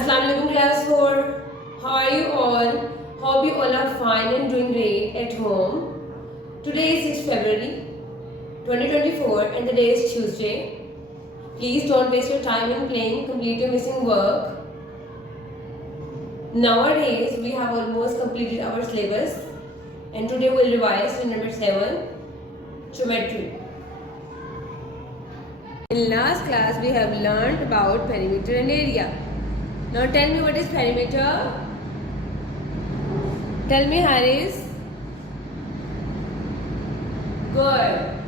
Assalamu alaikum class 4. How are you all? Hope you all are fine and doing great at home. Today is 6th February 2024 and the day is Tuesday. Please don't waste your time in playing, complete your missing work. Nowadays we have almost completed our syllabus and today we'll revise to number 7, geometry. In last class we have learned about perimeter and area. Now tell me what is perimeter? Tell me Haris. Good.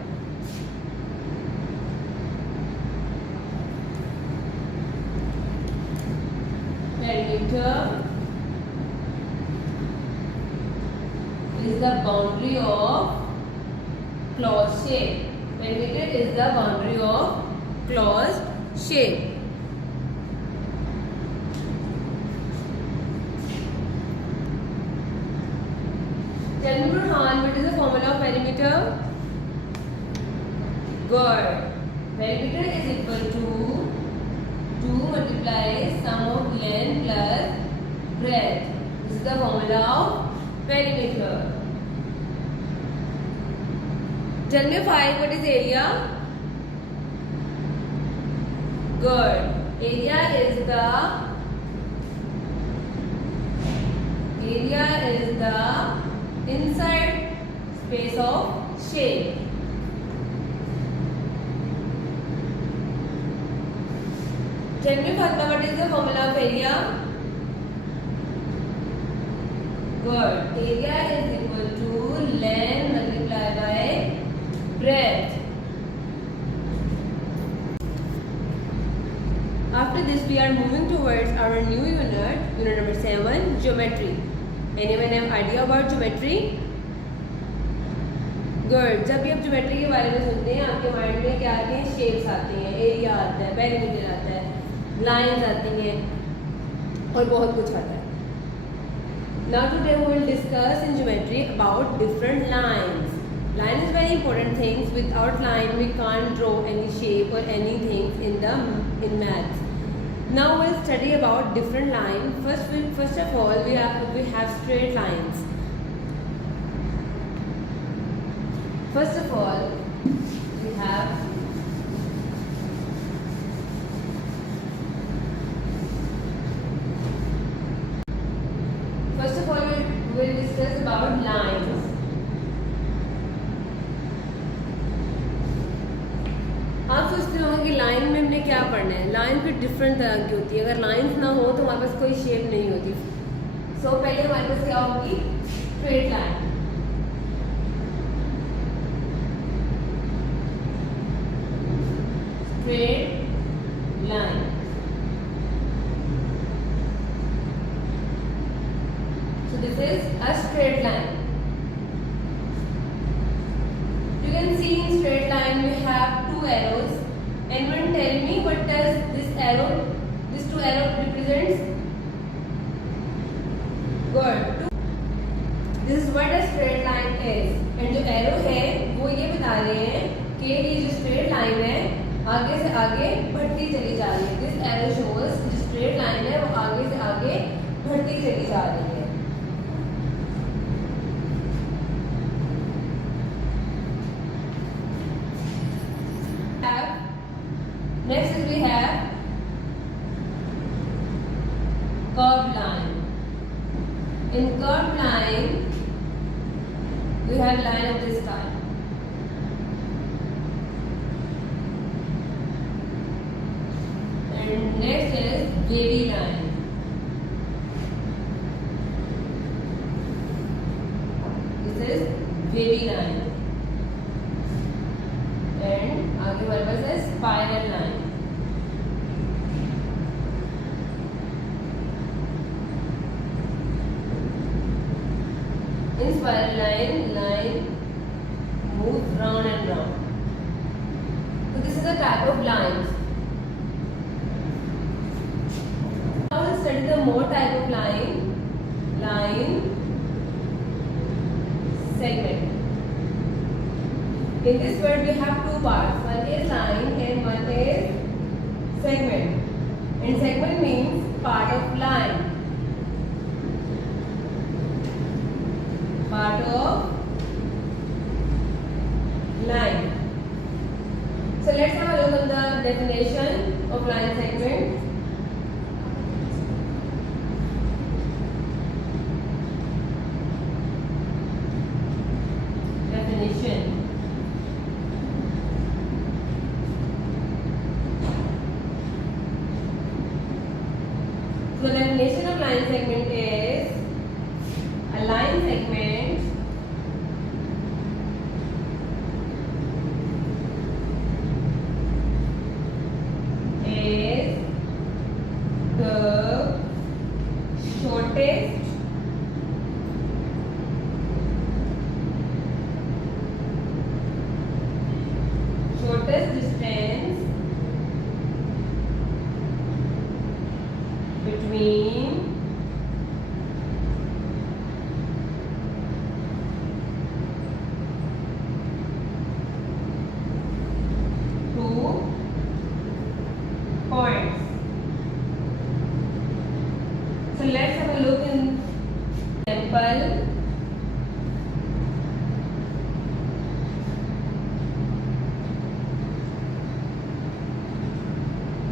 Perimeter is the boundary of closed shape. Perimeter is the boundary of closed shape. Tell me Burhan, what is the formula of perimeter? Good. Perimeter is equal to 2 multiplies sum of length plus breadth. This is the formula of perimeter. Tell me 5, what is area? Good. Area is the inside space of shape. Tell me Fatma, what is the formula of area? Good. Area is equal to length multiplied by breadth. After this we are moving towards our new unit number 7, geometry. Anyone have idea about geometry? Good. जब भी आप geometry के बारे में सुनते हैं आपके mind में क्या आते हैं? शेप्स आते हैं, एरिया आता है, पेरीमीटर आता है, लाइंस आती हैं और बहुत कुछ आता है. Now today we will discuss in geometry about different lines. Line is very important things. Without line we can't draw any shape or anything in maths. Now we'll study about different lines. First of all we have straight lines. First of all we have we will discuss about lines. आप सोचते होंगे कि line में हमने क्या पढ़ना है. Line फिर डिफरेंट तरह की होती है. अगर लाइंस ना हो तो हमारे पास कोई शेप नहीं होती. सो पहले हमारे पास क्या होगी? Straight line. Straight line. So this is a straight line. You can see in straight line we have two arrows. Anyone tell me what does this two arrow represents? Good. This is what a straight line is. And जो arrow है वो ये बता रहे हैं कि ये जो straight line है आगे से आगे बढ़ती चली जा रही है. This arrow shows जो straight line है वो आगे से आगे बढ़ती चली जा रही है. Next is we have curved line. In curved line, we have line of this type. And next is wavy line. This is wavy line. And आगे हमारे पास है spiral line. In spiral line moves round and round. So this is a type of lines. Now we'll study the more type of line segment. In this word we have two parts. One is line and one is segment. And segment means part of line. Part of line. So let's have a look at the definition of line segment. Definition. So the definition of line segment is a line segment is the shortest distance between two points. So let's have a look in example.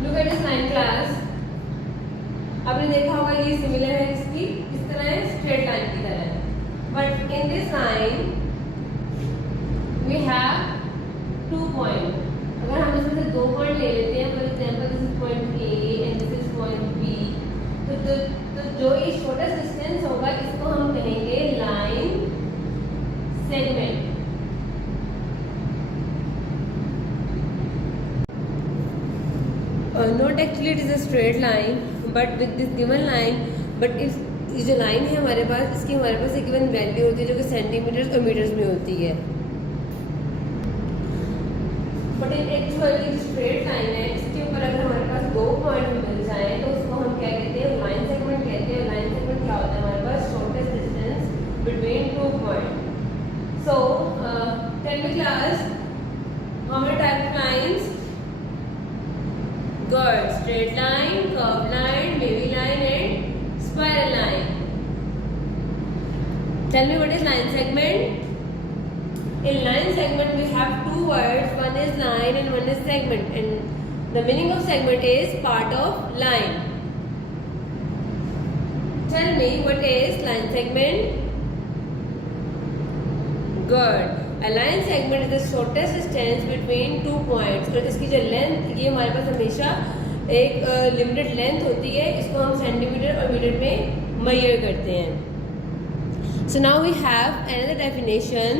Look at this line class. आपने देखा होगा ये similar है इसकी इस तरह है straight line की तरह है. But in this line we have 2 points. अगर हम इसमें से 2 पॉइंट ले लेते हैं, for example this is point A and this is point B, तो जो ये शॉर्टेस्ट डिस्टेंस होगा इसको हम कहेंगे line segment. Not actually it is a straight line, but with this given line, but if ये जो लाइन है हमारे पास, इसकी हमारे पास एक गिवन वैल्यू होती है जो कि सेंटीमीटर्स और मीटर्स में होती है. But in actually straight line है, इसके ऊपर अगर हमारे पास 2 पॉइंट मिल जाए तो उसको हम क्या कहते हैं, लाइन सेगमेंट कहते हैं. लाइन सेगमेंट क्या होता है, हमारे पास shortest distance between 2 point. So tell me class, how many type of lines? Good. Straight line, curved line, wavy line and spiral line. Tell me what is line segment? In line segment we have 2 words, one is line and one is segment, and the meaning of segment is part of line. Tell me what is line segment? Good. A line segment is the shortest distance between 2 points. और इसकी जो length, ये हमारे पास हमेशा एक limited length होती है, इसको हम सेंटीमीटर और मीटर में मेजर करते हैं. So now we have another definition.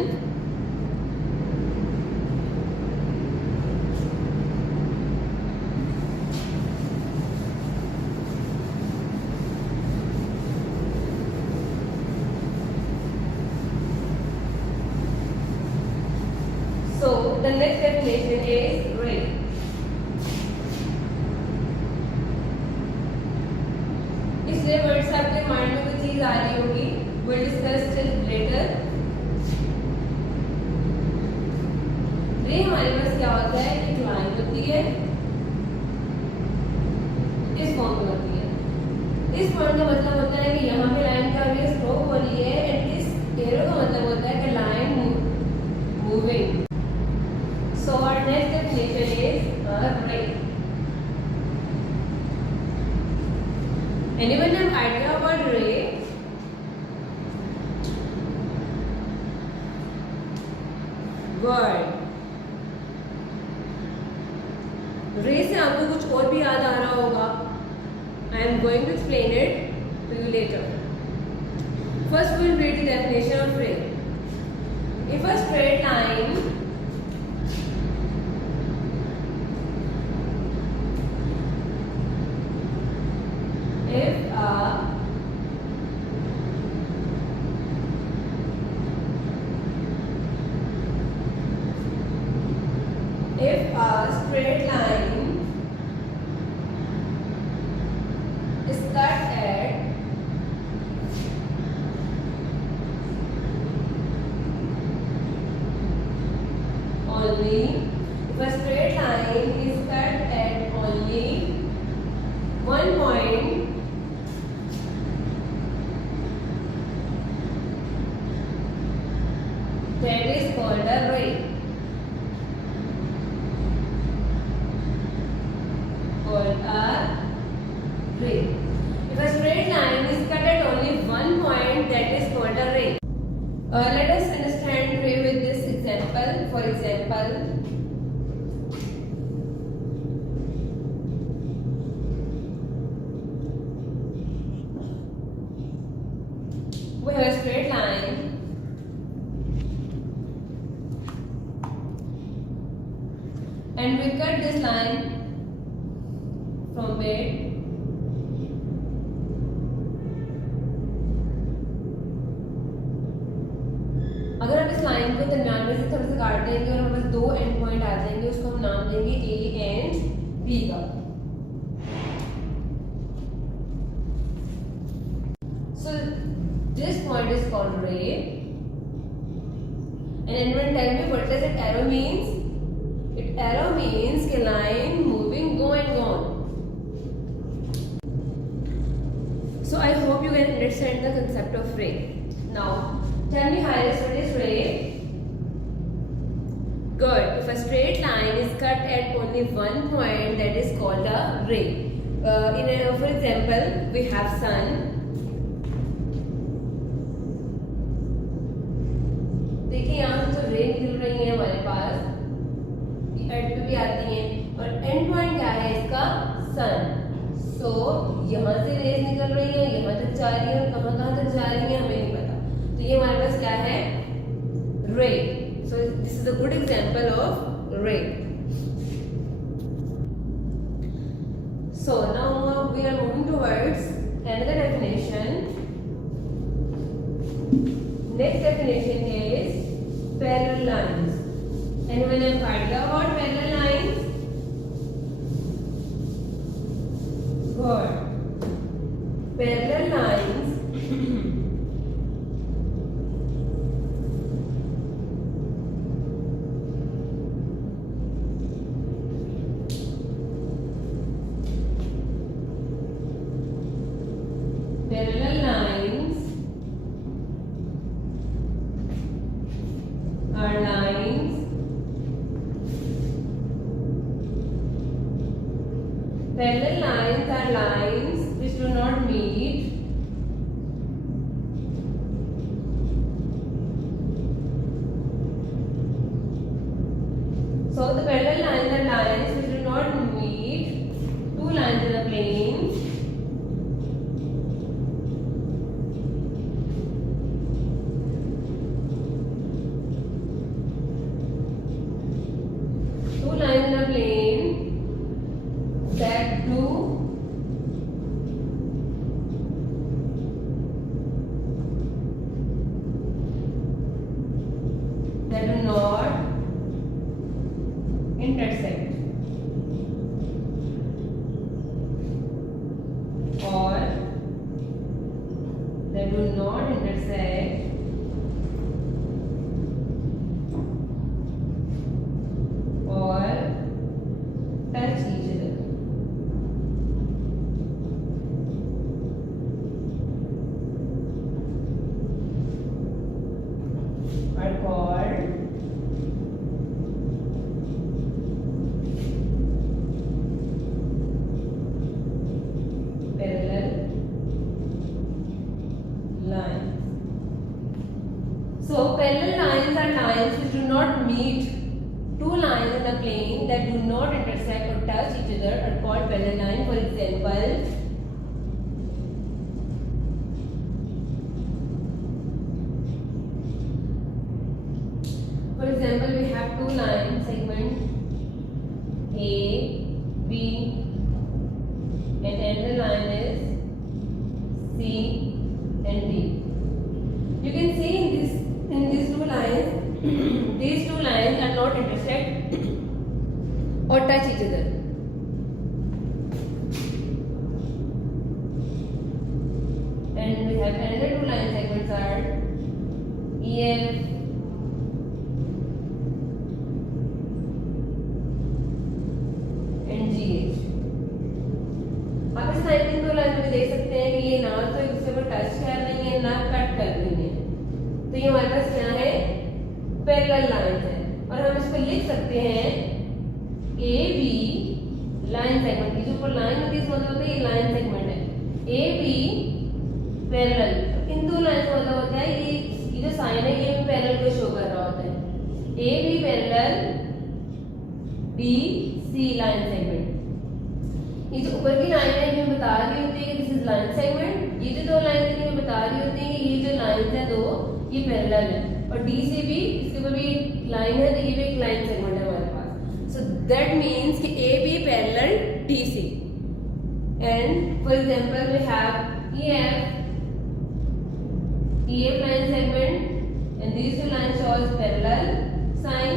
So the next definition is ray. इसलिए वर्ड से आपके माइंड में कोई चीज आ रही होगी, we'll discuss till later. रे हमारे पास क्या होता है, एक लाइन होती है, इस फॉर्म में होती है. इस पॉइंट का मतलब होता है कि यहाँ पे लाइन क्या हो रही है, स्ट्रोक हो रही है, एंड इस एरो का मतलब होता है कि line moving. So our next definition is a ray. Anyone have idea about ray? Good. रे से आपको कुछ और भी याद आ रहा होगा. I am going to explain it to you later. First we will read the definition of ray. If a straight line if a straight line is cut at only if a straight line is cut at only one point Let us understand ray with this example. For example, we have a straight line and we cut this line from bed. अगर हम इस line को दरमियान में से थोड़ा सा काट देंगे और हमारे दो एंड पॉइंट आ जाएंगे, उसको हम नाम देंगे ए एंड बी का. So this point is called ray. And anyone tell me what does that arrow means? It arrow means a line moving, go and gone. So I hope you can understand the concept of ray. Now tell me, Iris, what is ray? Good. If a straight line is cut at only one point, that is called a ray. For example, we have sun. देखिए यहाँ से जो रे निकल रही है हमारे पास, and पे भी आती हैं, और एंड पॉइंट क्या है इसका? सन. सो यहाँ से रेज निकल रही है, यहाँ तक जा रही है, और कहाँ तक जा रही है हमें नहीं पता. तो ये हमारे पास क्या है? Ray. So this is a good example of ray. So now we are moving towards another definition. Next definition is parallel lines. Anyone have heard about parallel lines? Good. Parallel lines parallel lines are lines parallel lines are lines which do not meet so the parallel lines are lines which do not meet two lines in a plane that do not intersect or that do not intersect or touch each other. Are called parallel lines. So parallel lines are lines which do not meet two lines in a plane that do not intersect or touch each other are called parallel lines. For example, we have two line segments A, B, and another line is C and D. You can see in these two lines, these two lines are not intersect or touch each other. And we have another two line segments are EF and GH. आप इस line in दो line में देख सकते हैं कि ये ना तो एक दूसरे को टच कर रही है ना कट कर रही है. तो ये हमारे पास क्या है? पैरेलल लाइन है. और हम इसको लिख सकते हैं ए बी लाइन सेगमेंट की जो ऊपर लाइन होती है इसका मतलब होता है ये लाइन सेगमेंट है. A B parallel. इन दो लाइन का मतलब होता है ये जो साइन है ये भी पैरेलल को शो कर रहा होता है। A B parallel B C line segment. ये जो ऊपर की लाइन है ये बता रही होती है कि दिस इज लाइन सेगमेंट। ये जो दो लाइन है ये बता रही होती है कि ये जो लाइन है दो ये पैरेलल है, और डी से भी इसके ऊपर भी लाइन है तो ये भी एक लाइन सेगमेंट है हमारे पास। सो दैट मीन्स कि A B parallel D C. And for example we have EF line segment and these two lines shows parallel sin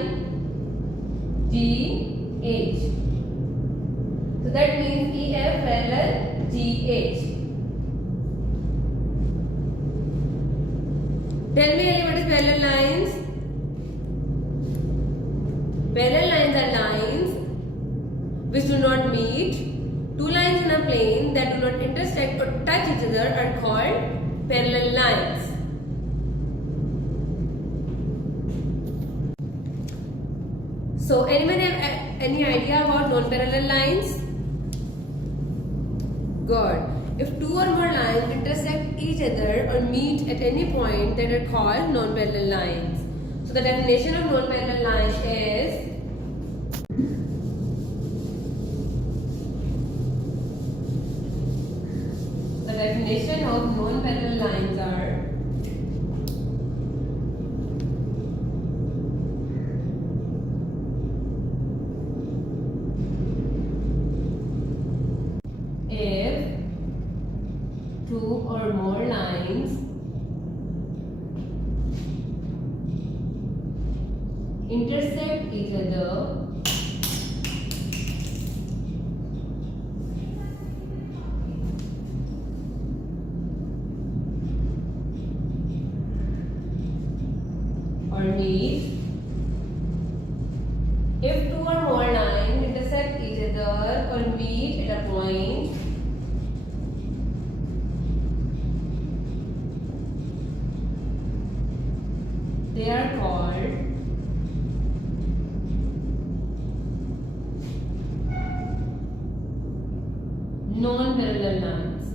GH. So that means EF parallel GH. Tell me what is parallel lines? Parallel lines are lines which do not meet. Two lines in a plane that do not intersect or touch each other are called parallel lines. So anyone have any idea about non-parallel lines? Good. If two or more lines intersect each other or meet at any point, that are called non-parallel lines. So the definition of non-parallel line is if two or more lines intersect each other or meet. If two or more lines intersect each other or meet at a point, they are called non-parallel lines.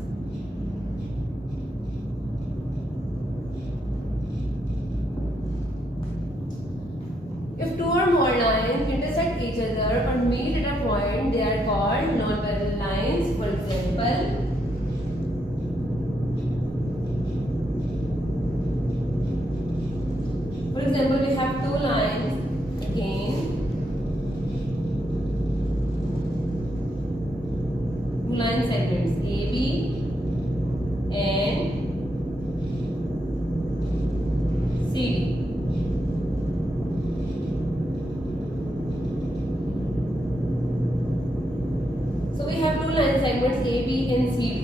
If two or more lines intersect each other or meet at a point, they are called non-parallel lines. For example, we have two lines again, two line segments AB and CD. So we have two line segments AB and CD.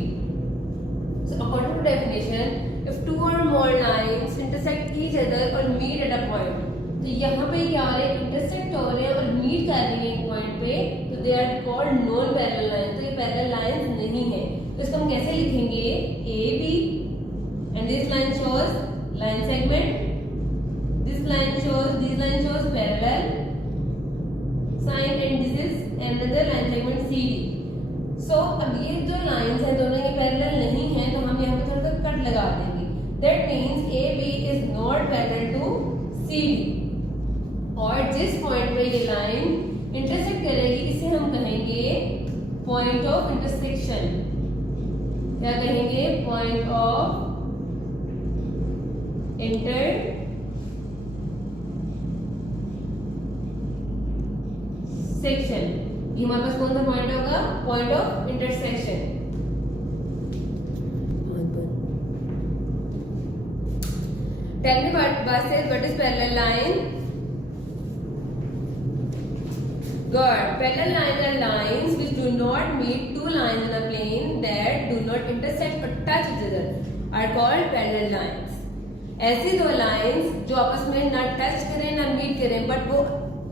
So according to definition, if two or more lines intersect each other or meet at a point, तो यहाँ पे क्या हो रहा है, intersect हो रहे हैं और मीट कर रहे हैं एक पॉइंट पे, तो they are called non parallel line. तो ये पैरेलल लाइंस नहीं है, तो इसको हम कैसे लिखेंगे? A B and this line shows line segment, this line shows parallel sign and this is another line segment C D. So अब ये जो लाइंस हैं दोनों ये पैरेलल नहीं है, तो हम यहाँ पे थोड़ा सा कट लगा देंगे। That means A B is not parallel to C D, और जिस पॉइंट पे ये लाइन इंटरसेक्ट करेगी इसे हम कहेंगे पॉइंट ऑफ इंटरसेक्शन। क्या कहेंगे? Point of intersection. ये हमारे पास कौन सा पॉइंट होगा? Point of intersection. Tell me what is parallel line? Good. Parallel lines are lines which do not meet two lines in a plane that do not intersect or touch each other are called parallel lines. ऐसी दो lines जो आपस में ना touch करें ना meet करें but वो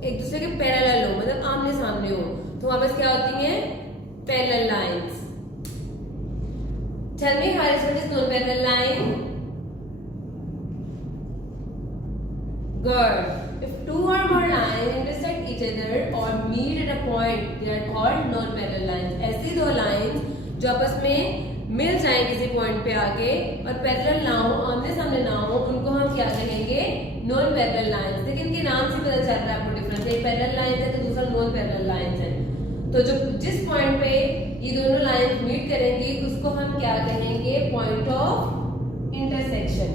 एक दूसरे के पैरेलल हो, मतलब आमने सामने हो, तो वहां पर क्या होती हैं? Parallel lines. Tell me how is non-parallel line? Good. If two or more lines intersect each other or meet at a point, they are called non-parallel lines. ऐसी दो lines जो आपस में मिल जाए किसी पॉइंट पे आके और पैरेलल ना हो, आमने सामने ना हो, उनको हम क्या कहेंगे? Non parallel lines. लेकिन इनके नाम से पता चल रहा है आपको डिफरेंस, एक पैरेलल लाइंस है तो दूसरा नॉन पैरेलल लाइंस है। तो जो जिस पॉइंट पे ये दोनों लाइंस मीट करेंगी उसको हम क्या कहेंगे? Point of intersection.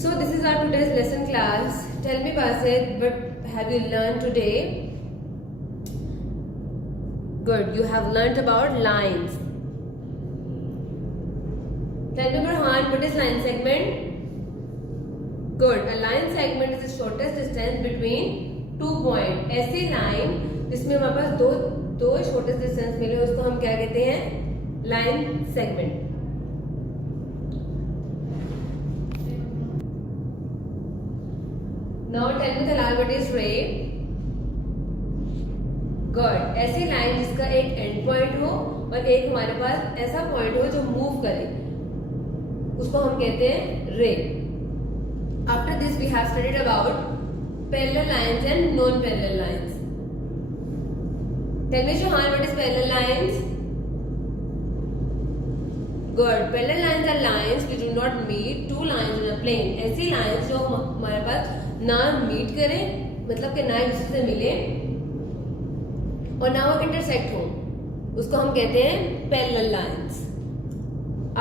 So this is our today's lesson class. Tell me Basit, what have you learned today? Good, you have learnt about lines. Tell me Burhan, what is line segment? Good, a line segment is the shortest distance between two points. ऐसी line जिसमें हमारे पास दो shortest distance मिले उसको हम क्या कहते हैं? Line segment. Now tell me the what is ray? Good. ऐसी लाइन जिसका एक एंड पॉइंट हो और एक हमारे पास ऐसा पॉइंट हो जो मूव करे, उसको हम कहते हैं रे। After this we have studied about parallel lines and non-parallel lines. Tell me Shohan, what is parallel lines? Good. Parallel lines are lines which do not meet two lines in a plane. ऐसी lines जो हमारे पास ना meet करें, मतलब कि ना एक दूसरे से मिले और ना वो इंटरसेक्ट हो, उसको हम कहते हैं parallel lines.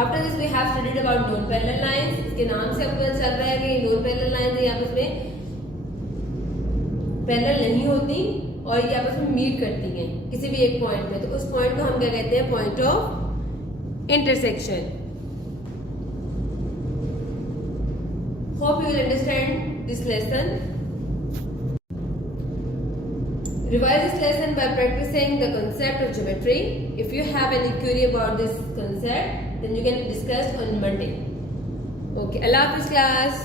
After this we have studied about non parallel lines. इसके नाम से आपको पता चल रहा है कि नॉन पैरेलल लाइंस ये आपस में पैरेलल नहीं होती और ये आपस में मीट करती हैं किसी भी एक पॉइंट पे, तो उस पॉइंट को हम क्या कहते हैं? Point of intersection. Hope you will understand this lesson. Revise this lesson by practicing the concept of geometry. If you have any query about this concept, then you can discuss on Monday. Okay, Allah Hafiz class.